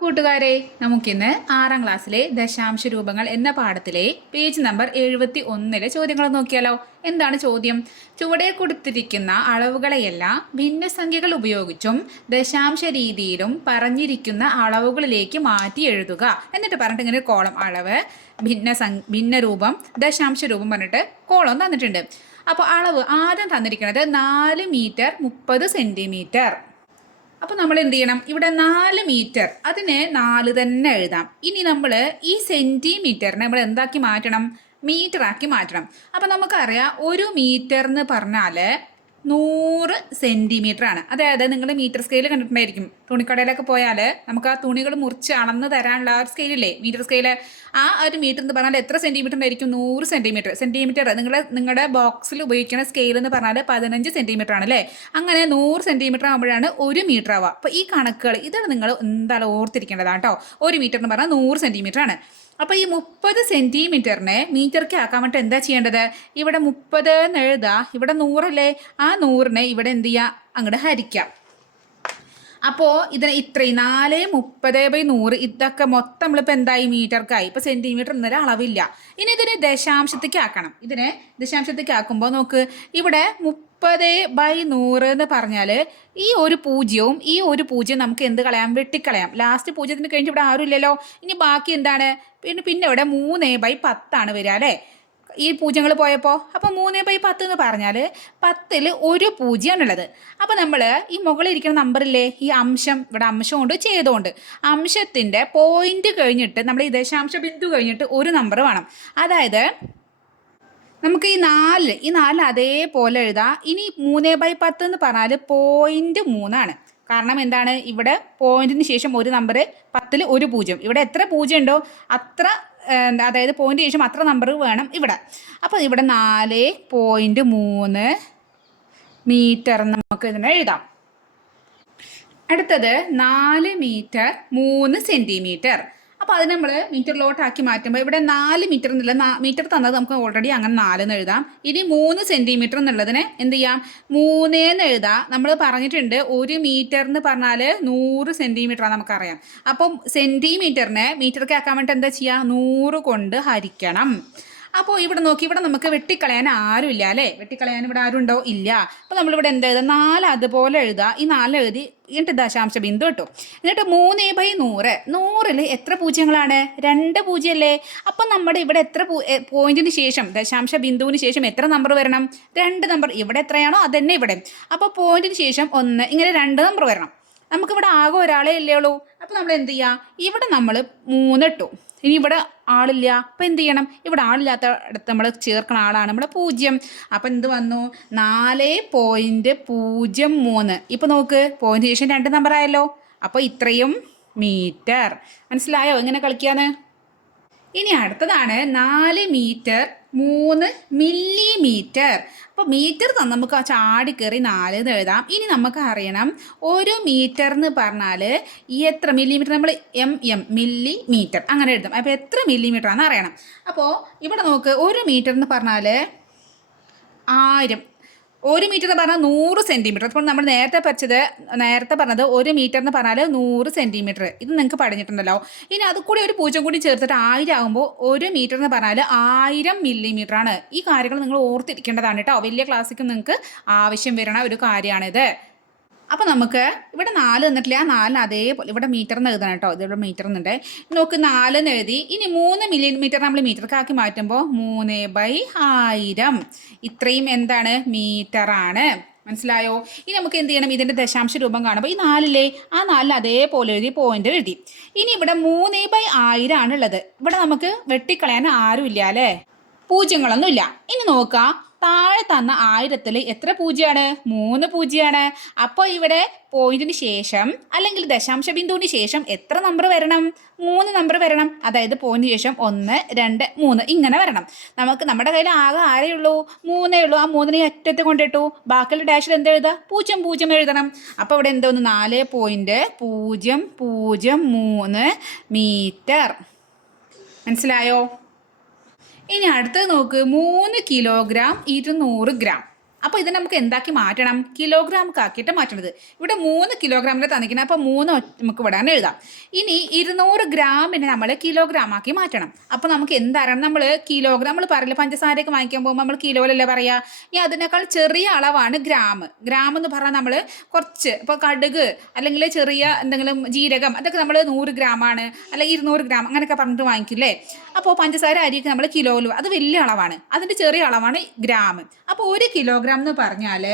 കൂട്ടുകാരെ, നമുക്കിന്ന് 6ാം ക്ലാസ്സിലെ ദശാംശ രൂപങ്ങൾ എന്ന പാഠത്തിലെ പേജ് നമ്പർ 71 ചോദ്യങ്ങൾ നോക്കിയാലോ. എന്താണ് ചോദ്യം? ചുവടെ കൊടുത്തിരിക്കുന്ന അളവുകളെയെല്ലാം ഭിന്നസംഖ്യകൾ ഉപയോഗിച്ചും ദശാംശ രീതിയിലും പറഞ്ഞിരിക്കുന്ന അളവുകളിലേക്ക് മാറ്റി എഴുതുക. എന്നിട്ട് പറഞ്ഞിട്ട് ഇങ്ങനെ കോളം അളവ്, ഭിന്നരൂപം, ദശാംശ രൂപം പറഞ്ഞിട്ട് കോളം തന്നിട്ടുണ്ട്. അപ്പോൾ അളവ് ആദ്യം തന്നിരിക്കുന്നത് 4 മീറ്റർ 30 സെൻറ്റിമീറ്റർ. അപ്പോൾ നമ്മൾ എന്ത് ചെയ്യണം? ഇവിടെ 4 മീറ്റർ, അതിനെ 4 തന്നെ എഴുതാം. ഇനി നമ്മൾ ഈ സെൻറ്റിമീറ്ററിനെ നമ്മൾ എന്താക്കി മാറ്റണം? മീറ്ററാക്കി മാറ്റണം. അപ്പോൾ നമുക്കറിയാം 1 മീറ്റർ എന്ന് പറഞ്ഞാൽ 100 സെൻറ്റിമീറ്റർ ആണ്. അതായത് നിങ്ങൾ മീറ്റർ സ്കെയിൽ കണ്ടിട്ടുണ്ടായിരിക്കും. തുണിക്കടയിലൊക്കെ പോയാൽ നമുക്ക് ആ തുണികൾ മുറിച്ച് അളന്ന് തരാനുള്ള ആ ഒരു സ്കെയിലില്ലേ, മീറ്റർ സ്കെയിൽ. ആ ഒരു മീറ്റർ എന്ന് പറഞ്ഞാൽ എത്ര സെൻറ്റിമീറ്റർ ഉണ്ടായിരിക്കും? 100 സെൻറ്റിമീറ്റർ. സെൻറ്റിമീറ്റർ നിങ്ങളുടെ ബോക്സിൽ ഉപയോഗിക്കുന്ന സ്കെയിൽ എന്ന് പറഞ്ഞാൽ 15 സെൻറ്റിമീറ്റർ ആണല്ലേ. അങ്ങനെ 100 സെൻറ്റിമീറ്റർ ആകുമ്പോഴാണ് 1 മീറ്റർ ആവുക. അപ്പോൾ ഈ കണക്കുകൾ ഇതാണ് നിങ്ങൾ എന്തായാലും ഓർത്തിരിക്കേണ്ടതാണ് കേട്ടോ. 1 മീറ്റർ എന്ന് പറഞ്ഞാൽ 100 സെൻറ്റിമീറ്റർ ആണ്. അപ്പോൾ ഈ 30 സെൻറ്റിമീറ്ററിനെ മീറ്റർക്ക് ആക്കാൻ വേണ്ടി എന്താ ചെയ്യേണ്ടത്? ഇവിടെ 30 എന്ന് എഴുതാം, ഇവിടെ 100 അല്ലേ. ആ 100നെ ഇവിടെ എന്ത് ചെയ്യുക? അങ്ങോട്ട് ഹരിക്കാം. അപ്പോൾ ഇതിന് ഇത്രയും 4 30/100 ഇതൊക്കെ മൊത്തം നമ്മളിപ്പോൾ എന്തായി? മീറ്റർക്കായി. ഇപ്പോൾ സെൻറ്റിമീറ്റർ എന്നൊരു അളവില്ല. ഇനി ഇതിന് ദശാംശത്തേക്ക് ആക്കണം. ഇതിനെ ദശാംശത്തേക്ക് ആക്കുമ്പോൾ നോക്ക്, ഇവിടെ 30/100 എന്ന് പറഞ്ഞാൽ ഈ ഒരു പൂജ്യവും ഈ ഒരു പൂജ്യം നമുക്ക് എന്ത് കളയാം? വെട്ടിക്കളയാം. ലാസ്റ്റ് പൂജ്യത്തിന് കഴിഞ്ഞിട്ട് ഇവിടെ ആരും ഇല്ലല്ലോ. ഇനി ബാക്കി എന്താണ്? പിന്നെ ഇവിടെ 3/10 വരിക അല്ലേ, ഈ പൂജ്യങ്ങൾ പോയപ്പോൾ. അപ്പോൾ 3/10 എന്ന് പറഞ്ഞാൽ 10ൽ ഒരു പൂജ്യമാണുള്ളത്. അപ്പോൾ നമ്മൾ ഈ മുകളിൽ ഇരിക്കുന്ന നമ്പറില്ലേ, ഈ അംശം, ഇവിടെ അംശം കൊണ്ട് ചെയ്തുകൊണ്ട് അംശത്തിൻ്റെ പോയിന്റ് കഴിഞ്ഞിട്ട് നമ്മൾ ഈ ദശാംശ ബിന്ദു കഴിഞ്ഞിട്ട് ഒരു നമ്പർ വേണം. അതായത് നമുക്ക് ഈ 4 അതേപോലെ എഴുതാം. ഇനി 3/10 എന്ന് പറഞ്ഞാൽ 0.3 കാരണം എന്താണ്? ഇവിടെ പോയിന്റിന് ശേഷം ഒരു നമ്പർ, 10ൽ ഒരു പൂജ്യം. ഇവിടെ എത്ര പൂജ്യം ഉണ്ടോ അത്ര, അതായത് പോയിന്റിന് ശേഷം അത്ര നമ്പർ വേണം ഇവിടെ. അപ്പോൾ ഇവിടെ 4.3 മീറ്റർ നമുക്ക് ഇതിനെ എഴുതാം. അടുത്തത് 4 മീറ്റർ 3 സെൻറ്റിമീറ്റർ. അപ്പോൾ അത് നമ്മൾ മീറ്ററിലോട്ടാക്കി മാറ്റുമ്പോൾ ഇവിടെ 4 മീറ്റർ എന്നുള്ള മീറ്റർ തന്നത് നമുക്ക് ഓൾറെഡി അങ്ങനെ 4 എന്ന് എഴുതാം. ഇനി 3 സെൻറ്റിമീറ്റർ എന്നുള്ളതിന് എന്ത് ചെയ്യാം? 3 എന്ന് എഴുതാം. നമ്മൾ പറഞ്ഞിട്ടുണ്ട് 1 മീറ്റർ എന്ന് പറഞ്ഞാൽ 100 സെൻറ്റിമീറ്ററാണ് നമുക്കറിയാം. അപ്പം സെൻറ്റിമീറ്ററിനെ മീറ്റർക്ക് ആക്കാൻ വേണ്ടി എന്താ ചെയ്യുക? 100 കൊണ്ട് ഹരിക്കണം. അപ്പോൾ ഇവിടെ നോക്കി, ഇവിടെ നമുക്ക് വെട്ടിക്കളയാൻ ആരും ഇല്ല അല്ലേ. വെട്ടിക്കളയാൻ ഇവിടെ ആരും ഉണ്ടോ? ഇല്ല. അപ്പോൾ നമ്മളിവിടെ എന്താ എഴുതാം? 4 അതുപോലെ എഴുതുക. ഈ 4 എഴുതി എന്നിട്ട് ദശാംശ ബിന്ദു കിട്ടും. എന്നിട്ട് 3/100. 100ൽ എത്ര പൂജ്യങ്ങളാണ്? 2 പൂജ്യമല്ലേ. അപ്പം നമ്മുടെ ഇവിടെ എത്ര പോയിന്റിന് ശേഷം ദശാംശ ബിന്ദുവിന് ശേഷം എത്ര നമ്പർ വരണം? 2 നമ്പർ. ഇവിടെ എത്രയാണോ അത് തന്നെ ഇവിടെ. അപ്പോൾ പോയിന്റിന് ശേഷം 1, ഇങ്ങനെ 2 നമ്പർ വരണം. നമുക്കിവിടെ ആകെ ഒരാളെ ഇല്ലേ ഉള്ളൂ. അപ്പോൾ നമ്മൾ എന്ത് ചെയ്യുക? ഇവിടെ നമ്മൾ 3 ഇട്ടു. ഇനി ഇവിടെ ആളില്ല. അപ്പം എന്ത് ചെയ്യണം? ഇവിടെ ആളില്ലാത്ത അടുത്ത് നമ്മൾ ചേർക്കണ ആളാണ് നമ്മുടെ 0. അപ്പം എന്ത് വന്നു? 4.03. ഇപ്പോൾ നോക്ക്, പോയിന്റ് ശേഷം 2 നമ്പർ ആയല്ലോ. അപ്പോൾ ഇത്രയും മീറ്റർ. മനസ്സിലായോ എങ്ങനെ കളിക്കാന്ന്? ഇനി അടുത്തതാണ് 4 മീറ്റർ 3 മില്ലിമീറ്റർ. അപ്പോൾ മീറ്റർ തന്നെ നമുക്ക് ചാടി കയറി 4 എന്ന് എഴുതാം. ഇനി നമുക്ക് അറിയണം 1 മീറ്റർ എന്ന് പറഞ്ഞാൽ എത്ര മില്ലിമീറ്റർ? നമ്മൾ മില്ലിമീറ്റർ അങ്ങനെ എഴുതാം. അപ്പോൾ എത്ര മില്ലിമീറ്റർ ആണെന്ന് അറിയണം. അപ്പോൾ ഇവിടെ നോക്ക്, 1 മീറ്റർ എന്ന് പറഞ്ഞാൽ 1000. 1 മീറ്റർ എന്ന് പറഞ്ഞാൽ 100 സെൻറ്റിമീറ്റർ. അപ്പോൾ നമ്മൾ നേരത്തെ പറഞ്ഞത് 1 മീറ്റർ എന്ന് പറഞ്ഞാൽ 100 സെൻറ്റിമീറ്റർ. ഇത് നിങ്ങൾക്ക് പഠിച്ചിട്ടുണ്ടല്ലോ. ഇനി അത് കൂടി ഒരു പൂജ്യം കൂടി ചേർത്തിട്ട് 1000 ആകുമ്പോൾ 1 മീറ്റർ എന്ന് പറഞ്ഞാൽ 1000 മില്ലിമീറ്റർ ആണ്. ഈ കാര്യങ്ങൾ നിങ്ങൾ ഓർത്തിരിക്കേണ്ടതാണ് കേട്ടോ. വലിയ ക്ലാസ്സിക്കും നിങ്ങൾക്ക് ആവശ്യം വരുന്ന ഒരു കാര്യമാണിത്. അപ്പോൾ നമുക്ക് ഇവിടെ 4 തന്നിട്ടില്ല. ആ 4 അതേപോലെ ഇവിടെ മീറ്റർ എന്ന് എഴുതണം കേട്ടോ. ഇതിവിടെ മീറ്റർ എന്നുണ്ട്. നോക്ക് 4 എന്ന് എഴുതി. ഇനി 3 മില്ലിമീറ്റർ നമ്മൾ മീറ്റർക്കാക്കി മാറ്റുമ്പോൾ 3/1000. ഇത്രയും എന്താണ്? മീറ്ററാണ്. മനസ്സിലായോ? ഇനി നമുക്ക് എന്ത് ചെയ്യണം? ഇതിൻ്റെ ദശാംശ രൂപം കാണുമ്പോൾ ഈ 4 ആ 4 അതേപോലെ എഴുതി പോയിന്റ് എഴുതി. ഇനി ഇവിടെ 3/1000 ആണുള്ളത്. ഇവിടെ നമുക്ക് വെട്ടിക്കളയാൻ ആരും ഇല്ല അല്ലേ, പൂജ്യങ്ങളൊന്നുമില്ല. ഇനി നോക്കാം, താഴെ തന്ന 1000ൽ എത്ര പൂജ്യമാണ്? 3 പൂജ്യമാണ്. അപ്പോൾ ഇവിടെ പോയിന്റിന് ശേഷം അല്ലെങ്കിൽ ദശാംശ ബിന്ദുവിന് ശേഷം എത്ര നമ്പർ വരണം? 3 നമ്പർ വരണം. അതായത് പോയിന്റിന് ശേഷം 1 2 3 ഇങ്ങനെ വരണം. നമ്മുടെ കയ്യിൽ ആകെ ആരേ ഉള്ളൂ? 3 ഉള്ളൂ. ആ 3നെ അറ്റത്ത് കൊണ്ടിട്ടു. ബാക്കിയുള്ള ഡാഷിൽ എന്താ എഴുതുക? 0 0 എഴുതണം. അപ്പോൾ ഇവിടെ എന്തോന്ന്? 4.003 മീറ്റർ. മനസ്സിലായോ? ഇനി അടുത്തത് നോക്ക്, 3 കിലോഗ്രാം 200 ഗ്രാം. അപ്പോൾ ഇത് നമുക്ക് എന്താക്കി മാറ്റണം? കിലോഗ്രാമൊക്കെ മാറ്റണത്. ഇവിടെ 3 കിലോഗ്രാമിൻ്റെ തന്നിക്കണം. അപ്പോൾ 3 നമുക്ക് ഇവിടെ എഴുതാം. ഇനി 200 ഗ്രാമിനെ നമ്മൾ കിലോഗ്രാം ആക്കി മാറ്റണം. അപ്പോൾ നമുക്ക് എന്താരണം? നമ്മൾ കിലോഗ്രാം നമ്മൾ പറയില്ല, പഞ്ചസാരയൊക്കെ വാങ്ങിക്കാൻ പോകുമ്പോൾ നമ്മൾ കിലോയിലല്ലേ പറയുക. ഇനി അതിനേക്കാൾ ചെറിയ അളവാണ് ഗ്രാം. ഗ്രാം എന്ന് പറഞ്ഞാൽ നമ്മൾ കുറച്ച്, ഇപ്പോൾ കടുക് അല്ലെങ്കിൽ ചെറിയ എന്തെങ്കിലും ജീരകം അതൊക്കെ നമ്മൾ 100 ഗ്രാമാണ് അല്ലെങ്കിൽ 200 ഗ്രാം അങ്ങനെയൊക്കെ പറഞ്ഞിട്ട് വാങ്ങിക്കില്ലേ. അപ്പോൾ പഞ്ചസാര അരിയൊക്കെ നമ്മൾ കിലോയിലും, അത് വലിയ അളവാണ്, അതിൻ്റെ ചെറിയ അളവാണ് ഗ്രാം. അപ്പോൾ 1 കിലോഗ്രാം എന്ന് പറഞ്ഞാൽ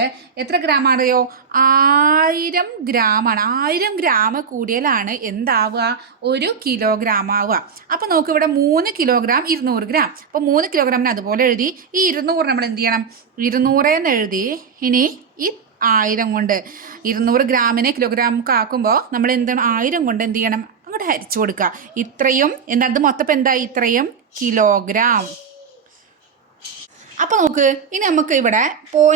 എത്ര ഗ്രാം അറിയോ? 1000 ഗ്രാമാണ്. 1000 ഗ്രാം കൂടിയാലാണ് എന്താവുക? 1 കിലോഗ്രാം ആവുക. അപ്പോൾ നോക്ക്, ഇവിടെ 3 കിലോഗ്രാം 200 ഗ്രാം. അപ്പോൾ 3 കിലോഗ്രാമിന് അതുപോലെ എഴുതി. ഈ 200 നമ്മൾ എന്ത് ചെയ്യണം? 200 എന്ന് എഴുതി. ഇനി ഈ 1000 കൊണ്ട് 200 ഗ്രാമിനെ കിലോഗ്രാം ആക്കുമ്പോൾ നമ്മൾ എന്താണ്? 1000 കൊണ്ട് എന്ത് ചെയ്യണം? അങ്ങോട്ട് ഹരിച്ചു കൊടുക്കുക. ഇത്രയും എന്താ? അത് മൊത്തം എന്താ? ഇത്രയും കിലോഗ്രാം. അപ്പോൾ നോക്ക്, ഇനി നമുക്ക് ഇവിടെ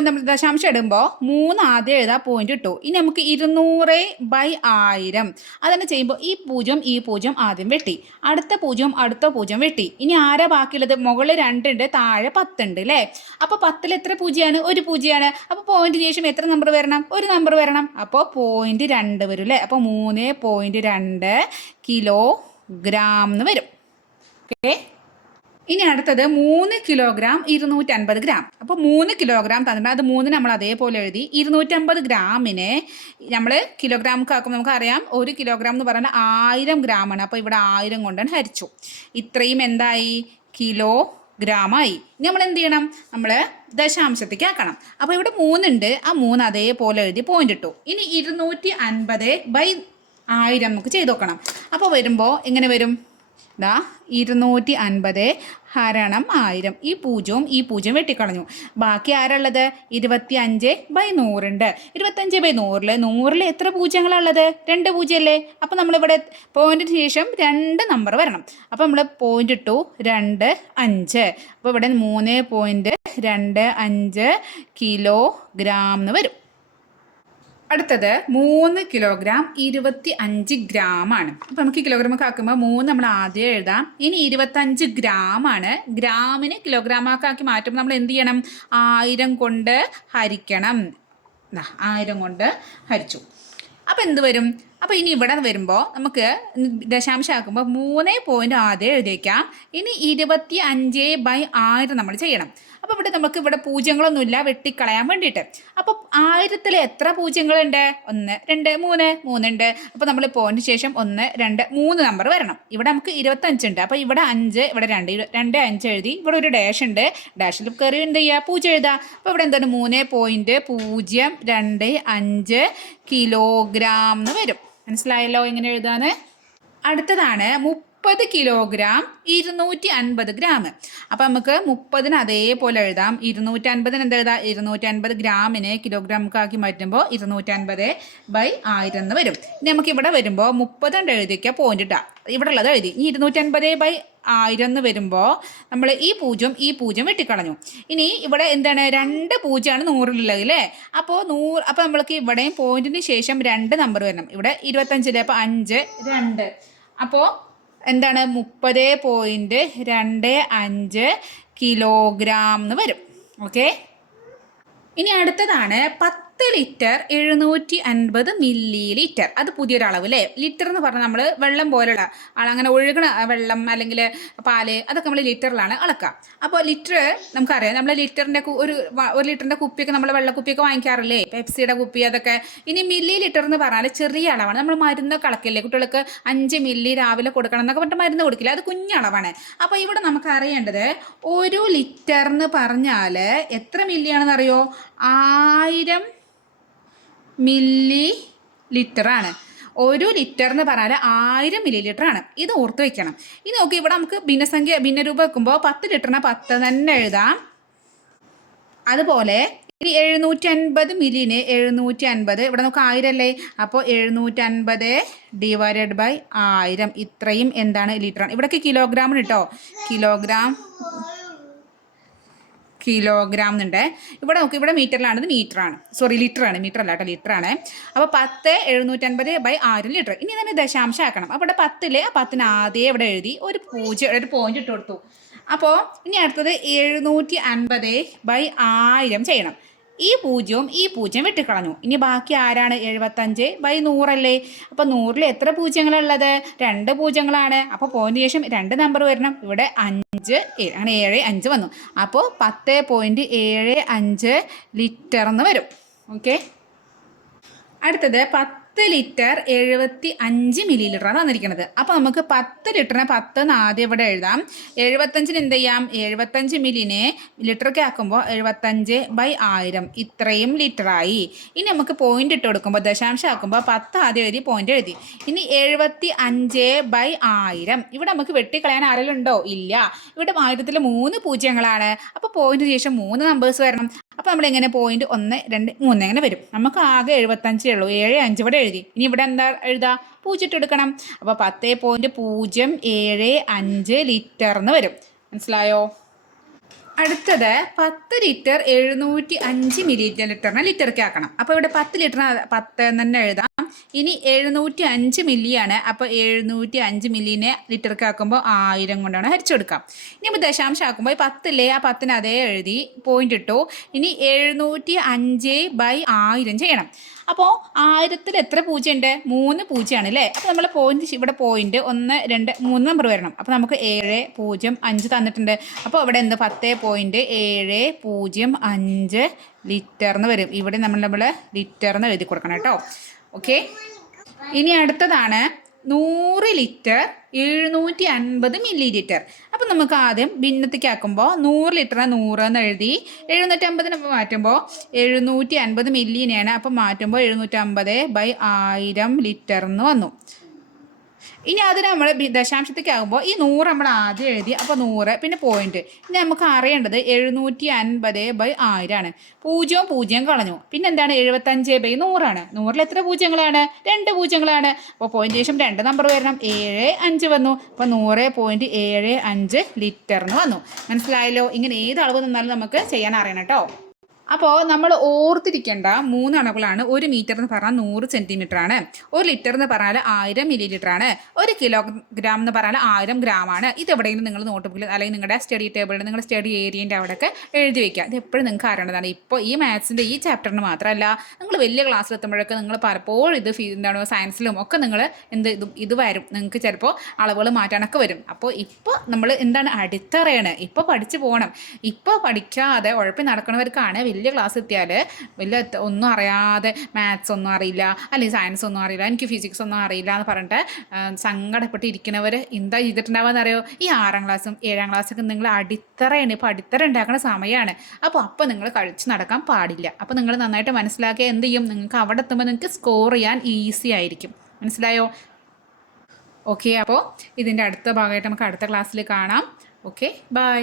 നമ്മൾ ദശാംശം ഇടുമ്പോൾ 3 ആദ്യം എഴുതാൻ പോയിന്റ് ഇട്ടു. ഇനി നമുക്ക് 200/1000 അതന്നെ ചെയ്യുമ്പോൾ ഈ 0 ആദ്യം വെട്ടി, അടുത്ത 0 വെട്ടി. ഇനി ആരാ ബാക്കിയുള്ളത്? മുകളിൽ 2 ഉണ്ട്, താഴെ 10 ഉണ്ട് അല്ലേ. അപ്പോൾ 10ൽ എത്ര പൂജ്യമാണ്? 1 പൂജ്യമാണ്. അപ്പോൾ പോയിന്റിന് ശേഷം എത്ര നമ്പർ വരണം? 1 നമ്പർ വരണം. അപ്പോൾ 0.2 വരും അല്ലേ. അപ്പോൾ 3.2 കിലോഗ്രാം എന്ന് വരും. ഓക്കെ. ഇനി അടുത്തത് 3 കിലോഗ്രാം 250 ഗ്രാം. അപ്പോൾ 3 കിലോഗ്രാം തന്നിട്ട് അത് 3 നമ്മൾ അതേപോലെ എഴുതി. 250 ഗ്രാമിനെ നമ്മൾ കിലോഗ്രാമൊക്കെ ആക്കുമ്പോൾ നമുക്കറിയാം 1 കിലോഗ്രാം എന്ന് പറഞ്ഞാൽ 1000 ഗ്രാമാണ്. അപ്പോൾ ഇവിടെ 1000 കൊണ്ടാണ് ഹരിച്ചു. ഇത്രയും എന്തായി? കിലോഗ്രാമായി. ഇനി നമ്മൾ എന്ത് ചെയ്യണം? നമ്മൾ ദശാംശത്തേക്ക് ആക്കണം. അപ്പോൾ ഇവിടെ 3 ഉണ്ട്, ആ 3 അതേപോലെ എഴുതി പോയിന്റ് ഇട്ടു. ഇനി 250/1000 നമുക്ക് ചെയ്ത് നോക്കണം. അപ്പോൾ വരുമ്പോൾ എങ്ങനെ വരും? 250 ഹരണം 1000. ഈ 0 വെട്ടിക്കളഞ്ഞു. ബാക്കി ആരുള്ളത്? 25/100 ഉണ്ട്. 25/100ൽ എത്ര പൂജ്യങ്ങളാണുള്ളത്? 2 പൂജ്യമല്ലേ. അപ്പോൾ നമ്മളിവിടെ പോയിന്റിന് ശേഷം 2 നമ്പർ വരണം. അപ്പോൾ നമ്മൾ പോയിന്റ് ഇട്ടു 2, 5. അപ്പോൾ ഇവിടെ 3.25 കിലോഗ്രാം എന്ന് വരും. അടുത്തത് 3 കിലോഗ്രാം 25 ഗ്രാമാണ്. അപ്പോൾ നമുക്ക് കിലോഗ്രാമൊക്കെ ആക്കുമ്പോൾ 3 നമ്മൾ ആദ്യം എഴുതാം. ഇനി 25 ഗ്രാമാണ്. ഗ്രാമിന് കിലോഗ്രാമൊക്കെ മാറ്റുമ്പോൾ നമ്മൾ എന്ത് ചെയ്യണം? 1000 കൊണ്ട് ഹരിക്കണം. 1000 കൊണ്ട് ഹരിച്ചു. അപ്പോൾ എന്ത് വരും? അപ്പോൾ ഇനി ഇവിടെ വരുമ്പോൾ നമുക്ക് ദശാംശം ആക്കുമ്പോൾ 3 ആദ്യം എഴുതിയേക്കാം. ഇനി 25/1000 നമ്മൾ ചെയ്യണം. അപ്പോൾ ഇവിടെ നമുക്ക് ഇവിടെ പൂജ്യങ്ങളൊന്നുമില്ല, വെട്ടിക്കളയാൻ വേണ്ടിയിട്ട്. അപ്പോൾ 1000ൽ എത്ര പൂജ്യങ്ങളുണ്ട്? 1, 2, 3 ഉണ്ട്. അപ്പോൾ നമ്മൾ പോയിന്റ് ശേഷം 1, 2, 3 നമ്പർ വരണം. ഇവിടെ നമുക്ക് 25 ഉണ്ട്. അപ്പോൾ ഇവിടെ 5, ഇവിടെ 2, 2, 5 എഴുതി. ഇവിടെ ഒരു ഡാഷ് ഉണ്ട്, ഡാഷിൽ കയറി എന്ത് ചെയ്യുക? 0 എഴുതുക. അപ്പോൾ ഇവിടെ എന്താണ്? 3.025 കിലോഗ്രാം എന്ന് വരും. മനസ്സിലായല്ലോ എങ്ങനെ എഴുതാന്ന്? അടുത്തതാണ് 30 കിലോഗ്രാം 250 ഗ്രാം. അപ്പം നമുക്ക് 30ന് അതേപോലെ എഴുതാം. 250 എന്ത് എഴുതാം? 250 ഗ്രാമിനെ കിലോഗ്രാമൊക്കെ ആക്കി മാറ്റുമ്പോൾ 250/1000 എന്ന് വരും. ഇനി നമുക്ക് ഇവിടെ വരുമ്പോൾ 30 എഴുതിക്കുക, പോയിന്റ് ഇട്ടാൽ ഇവിടെ ഉള്ളത് എഴുതി. ഇനി 250/1000 എന്ന് വരുമ്പോൾ നമ്മൾ ഈ 0 വെട്ടിക്കളഞ്ഞു. ഇനി ഇവിടെ എന്താണ്? 2 പൂജ്യമാണ് 100ലുള്ളത് അല്ലേ. അപ്പോൾ നമ്മൾക്ക് ഇവിടെയും പോയിന്റിന് ശേഷം 2 നമ്പർ വരണം. ഇവിടെ 25, അപ്പോൾ 5, 2. അപ്പോൾ എന്താണ്? 30.25 കിലോഗ്രാം എന്ന് വരും. ഓക്കെ. ഇനി അടുത്തതാണ് 10 ലിറ്റർ 750 മില്ലി ലിറ്റർ. അത് പുതിയൊരളവ് അല്ലേ. ലിറ്റർ എന്ന് പറഞ്ഞാൽ നമ്മൾ വെള്ളം പോലുള്ള അങ്ങനെ ഒഴുകണ വെള്ളം അല്ലെങ്കിൽ പാല് അതൊക്കെ നമ്മൾ ലിറ്ററിലാണ് അളക്കുക. അപ്പോൾ ലിറ്റർ നമുക്കറിയാം. നമ്മൾ ലിറ്ററിൻ്റെ ഒരു ലിറ്ററിൻ്റെ കുപ്പിയൊക്കെ നമ്മൾ വെള്ളക്കുപ്പിയൊക്കെ വാങ്ങിക്കാറില്ലേ, പെപ്സിയുടെ കുപ്പി അതൊക്കെ. ഇനി മില്ലി ലിറ്റർ എന്ന് പറഞ്ഞാൽ ചെറിയ അളവാണ്. നമ്മൾ മരുന്നൊക്കെ അളക്കില്ലേ, കുട്ടികൾക്ക് 5 മില്ലി രാവിലെ കൊടുക്കണം എന്നൊക്കെ പറഞ്ഞിട്ട് മരുന്ന് കൊടുക്കില്ല, അത് കുഞ്ഞളവാണ്. അപ്പോൾ ഇവിടെ നമുക്ക് അറിയേണ്ടത് 1 ലിറ്റർ എന്ന് പറഞ്ഞാൽ എത്ര മില്ലിയാണെന്ന് അറിയോ? 1000 മില്ലി ലിറ്ററാണ്. 1 ലിറ്റർ എന്ന് പറഞ്ഞാൽ 1000 മില്ലി ലിറ്ററാണ്. ഇത് ഓർത്ത് വെക്കണം. ഇനി നോക്കി, ഇവിടെ നമുക്ക് ഭിന്നരൂപം വെക്കുമ്പോൾ 10 ലിറ്ററിന് 10 തന്നെ എഴുതാം. അതുപോലെ ഇനി 750 മില്ലിന് 750, ഇവിടെ നമുക്ക് 1000 അല്ലേ. അപ്പോൾ 750/1000 ഇത്രയും എന്താണ്? ലിറ്ററാണ്. ഇവിടേക്ക് കിലോഗ്രാമിന് കേട്ടോ, കിലോഗ്രാം എന്നുണ്ട്. ഇവിടെ നോക്കി, ഇവിടെ മീറ്ററിലാണത്, മീറ്ററാണ്. സോറി, ലിറ്ററാണ്, മീറ്റർ അല്ല കേട്ടോ, ലിറ്ററാണ്. അപ്പോൾ 10 750/1000 ലിറ്റർ. ഇനി തന്നെ ദശാംശം ആക്കണം. അപ്പോൾ ഇവിടെ 10ല് 10ന് ആദ്യം ഇവിടെ എഴുതി ഒരു പോയിന്റ് ഇട്ട് കൊടുത്തു. അപ്പോൾ ഇനി അടുത്തത് 750/1000 ചെയ്യണം. ഈ പൂജ്യം വെട്ടിക്കളഞ്ഞു. ഇനി ബാക്കി ആരാണ്? 75/100 അല്ലേ? അപ്പോൾ 100ൽ എത്ര പൂജ്യങ്ങളുള്ളത്? 2 പൂജ്യങ്ങളാണ്. അപ്പോൾ പോയിന്റ് ശേഷം 2 നമ്പർ വരണം. ഇവിടെ 5 അങ്ങനെ 7 5 വന്നു. അപ്പോൾ 10.75 ലിറ്റർ എന്ന് വരും. ഓക്കെ, അടുത്തത് 10 ലിറ്റർ 75 മില്ലി ലിറ്ററാണ് തന്നിരിക്കുന്നത്. അപ്പോൾ നമുക്ക് 10 ലിറ്ററിനെ 10 എന്ന് ആദ്യം ഇവിടെ എഴുതാം. 75-ന് എന്ത് ചെയ്യാം? 75 മില്ലിനെ ലിറ്ററൊക്കെ ആക്കുമ്പോൾ 75/1000 ഇത്രയും ലിറ്ററായി. ഇനി നമുക്ക് പോയിന്റ് ഇട്ട് കൊടുക്കുമ്പോൾ ദശാംശം ആക്കുമ്പോൾ 10 ആദ്യം എഴുതി പോയിന്റ് എഴുതി. ഇനി 75/1000 ഇവിടെ നമുക്ക് വെട്ടിക്കളയാൻ ആരെങ്കിലും ഉണ്ടോ? ഇല്ല. ഇവിടെ 1000-ൽ 3 പൂജ്യങ്ങളാണ്. അപ്പോൾ പോയിന്റിന് ശേഷം 3 നമ്പേഴ്സ് വരണം. അപ്പോൾ നമ്മൾ എങ്ങനെ പോയിന്റ് 1 2 3 എങ്ങനെ വരും? നമുക്ക് ആകെ 75 ഉള്ളൂ. 7 5 ഇവിടെ എഴുതി. ഇനി ഇവിടെ എന്താ എഴുതാ? 0 ഇട്ട് എടുക്കണം. അപ്പോൾ 10.075 ലിറ്റർ എന്ന് വരും. മനസ്സിലായോ? അടുത്തത് 10 ലിറ്റർ 705 മില്ലി ലിറ്ററിനെ ലിറ്റർക്ക് ആക്കണം. അപ്പോൾ ഇവിടെ 10 ലിറ്ററിന് 10 എന്ന് തന്നെ എഴുതാം. ഇനി 705 മില്ലിയാണ്. അപ്പോൾ 705 മില്ലിനെ ലിറ്റർക്ക് ആക്കുമ്പോൾ 1000 കൊണ്ടാണ് ഹരിച്ചെടുക്കാം. ഇനി ഇപ്പോൾ ദശാംശം ആക്കുമ്പോൾ 10 ആ 10ന് അതേ എഴുതി പോയിന്റ് ഇട്ടു. ഇനി 705/1000 ചെയ്യണം. അപ്പോൾ 1000-ൽ എത്ര പൂജ്യം ഉണ്ട്? 3 പൂജ്യമാണ് അല്ലേ? അപ്പോൾ നമ്മൾ പോയിന്റ് ഇവിടെ പോയിന്റ് 1 2 3 നമ്പർ വരണം. അപ്പോൾ നമുക്ക് 705 തന്നിട്ടുണ്ട്. അപ്പോൾ ഇവിടെ എന്ത്? 10.705 ലിറ്റർ എന്ന് വരും. ഇവിടെ നമ്മൾ ലിറ്റർ എന്ന് എഴുതി കൊടുക്കണം കേട്ടോ. ഓക്കെ, ഇനി അടുത്തതാണ് 100 ലിറ്റർ 750 മില്ലി ലിറ്റർ. അപ്പോൾ നമുക്ക് ആദ്യം ഭിന്നത്തേക്ക് ആക്കുമ്പോൾ 100 ലിറ്ററിന് 100 എന്ന് എഴുതി. 750 മാറ്റുമ്പോൾ 750 മില്ലിനെയാണ്. അപ്പോൾ മാറ്റുമ്പോൾ 750/1000 ലിറ്റർ എന്ന് വന്നു. ഇനി അത് നമ്മൾ ദശാംശത്തേക്ക് ആകുമ്പോൾ ഈ 100 നമ്മൾ ആദ്യം എഴുതി. അപ്പോൾ 100 പിന്നെ പോയിന്റ്. ഇനി നമുക്ക് അറിയേണ്ടത് 750/1000 ആണ്. 0 കളഞ്ഞു. പിന്നെ എന്താണ്? 75/100 ആണ്. 100ൽ എത്ര പൂജ്യങ്ങളാണ്? 2 പൂജ്യങ്ങളാണ്. അപ്പോൾ പോയിന്റ് ശേഷം 2 നമ്പർ വരണം. 7 5 വന്നു. അപ്പോൾ 100.75 ലിറ്റർ എന്ന് വന്നു. മനസ്സിലായല്ലോ? ഇങ്ങനെ ഏത് അളവ് നിന്നാലും നമുക്ക് ചെയ്യാൻ അറിയണം കേട്ടോ. അപ്പോൾ നമ്മൾ ഓർത്തിരിക്കേണ്ട 3 അളവുകളാണ്. 1 മീറ്റർ എന്ന് പറഞ്ഞാൽ 100 സെൻറ്റിമീറ്റർ ആണ്. 1 ലിറ്റർ എന്ന് പറഞ്ഞാൽ 1000 മില്ലി ലിറ്റർ ആണ്. 1 കിലോഗ്രാം എന്ന് പറഞ്ഞാൽ 1000 ഗ്രാം ആണ്. ഇത് എവിടെയെങ്കിലും നിങ്ങൾ നോട്ട് ബുക്കിൽ അല്ലെങ്കിൽ നിങ്ങളുടെ സ്റ്റഡി ടേബിളിൽ നിങ്ങളുടെ സ്റ്റഡി ഏരിയൻ്റെ അവിടെയൊക്കെ എഴുതി വയ്ക്കുക. ഇത് എപ്പോഴും നിങ്ങൾക്ക് അറിയേണ്ടതാണ്. ഇപ്പോൾ ഈ മാത്സിൻ്റെ ഈ ചാപ്റ്ററിന് മാത്രമല്ല, നിങ്ങൾ വലിയ ക്ലാസ്സിൽ എത്തുമ്പോഴൊക്കെ നിങ്ങൾ പലപ്പോഴും ഇത് എന്താണ് സയൻസിലും ഒക്കെ നിങ്ങൾ ഇത് വരും. നിങ്ങൾക്ക് ചിലപ്പോൾ അളവുകൾ മാറ്റാനൊക്കെ വരും. അപ്പോൾ ഇപ്പോൾ നമ്മൾ എന്താണ് അടിത്തറയാണ്. ഇപ്പോൾ പഠിച്ചു പോകണം. ഇപ്പോൾ പഠിക്കാതെ ഉഴപ്പി നടക്കുന്നവർക്കാണ് വലിയ ക്ലാസ് എത്തിയാൽ വലിയ ഒന്നും അറിയാതെ മാത്സ് ഒന്നും അറിയില്ല, അല്ലെങ്കിൽ സയൻസ് ഒന്നും അറിയില്ല, എനിക്ക് ഫിസിക്സ് ഒന്നും അറിയില്ല എന്ന് പറഞ്ഞിട്ട് സങ്കടപ്പെട്ട് ഇരിക്കുന്നവർ എന്താ ചെയ്തിട്ടുണ്ടാവുക അറിയോ? ഈ 6ാം ക്ലാസ്സും 7ാം ക്ലാസ്സൊക്കെ നിങ്ങൾ അടിത്തറയാണ്. ഇപ്പോൾ അടിത്തറ ഉണ്ടാക്കുന്ന സമയമാണ്. അപ്പോൾ നിങ്ങൾ കഴിച്ച് നടക്കാൻ പാടില്ല. അപ്പോൾ നിങ്ങൾ നന്നായിട്ട് മനസ്സിലാക്കി എന്ത് ചെയ്യും? നിങ്ങൾക്ക് അവിടെ എത്തുമ്പോൾ നിങ്ങൾക്ക് സ്കോർ ചെയ്യാൻ ഈസി ആയിരിക്കും. മനസ്സിലായോ? ഓക്കെ, അപ്പോൾ ഇതിൻ്റെ അടുത്ത ഭാഗമായിട്ട് നമുക്ക് അടുത്ത ക്ലാസ്സിൽ കാണാം. Okay, by.